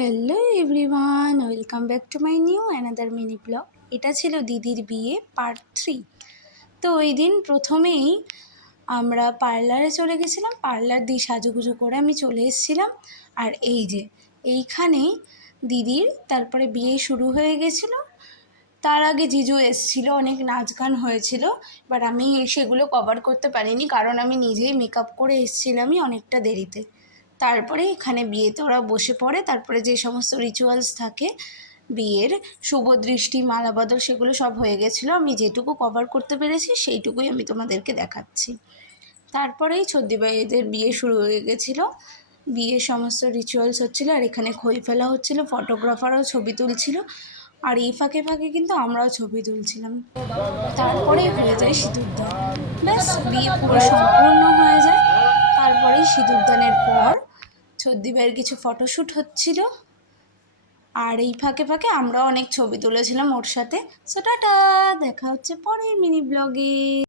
Hello everyone, welcome back to my new another mini blog. এটা ছিল দিদির বিয়ে পার্ট 3। তো ওই দিন প্রথমেই আমরা পার্লারে চলে গেছিলাম, পার্লার দিয়ে সাজুগুজু করে আমি চলে এসেছিলাম। আর এই যে এইখানেই দিদির তারপরে বিয়ে শুরু হয়ে গেছিলো। তার আগে জিজু এসেছিল, অনেক নাচ গান হয়েছিল, বাট আমি সেগুলো কভার করতে পারিনি কারণ আমি নিজেই মেকআপ করে এসেছিলামই অনেকটা দেরিতে। তারপরে এখানে বিয়েতে ওরা বসে পড়ে, তারপরে যে সমস্ত রিচুয়ালস থাকে বিয়ের, শুভ দৃষ্টি, মালা বদল, সেগুলো সব হয়ে গেছিলো। আমি যেটুকু কভার করতে পেরেছি সেইটুকুই আমি তোমাদেরকে দেখাচ্ছি। তারপরেই ছদ্দিভাইদের বিয়ে শুরু হয়ে গেছিলো, বিয়ের সমস্ত রিচুয়ালস হচ্ছিলো, আর এখানে খই ফেলা হচ্ছিলো, ফটোগ্রাফারও ছবি তুলছিল, আর এই ফাঁকে ফাঁকে কিন্তু আমরাও ছবি তুলছিলাম। তারপরেই হয়ে যায় সিঁদুরদান, ব্যাস বিয়ে পুরো সম্পূর্ণ হয়ে যায়। তারপরেই সিঁদুরদানের পর ছদ্দিভাইয়ের কিছু ফটোশ্যুট হচ্ছিল, আর এই ফাঁকে ফাঁকে আমরা অনেক ছবি তুলেছিলাম ওর সাথে। সো টাটা, দেখা হচ্ছে পরের মিনি ব্লগে।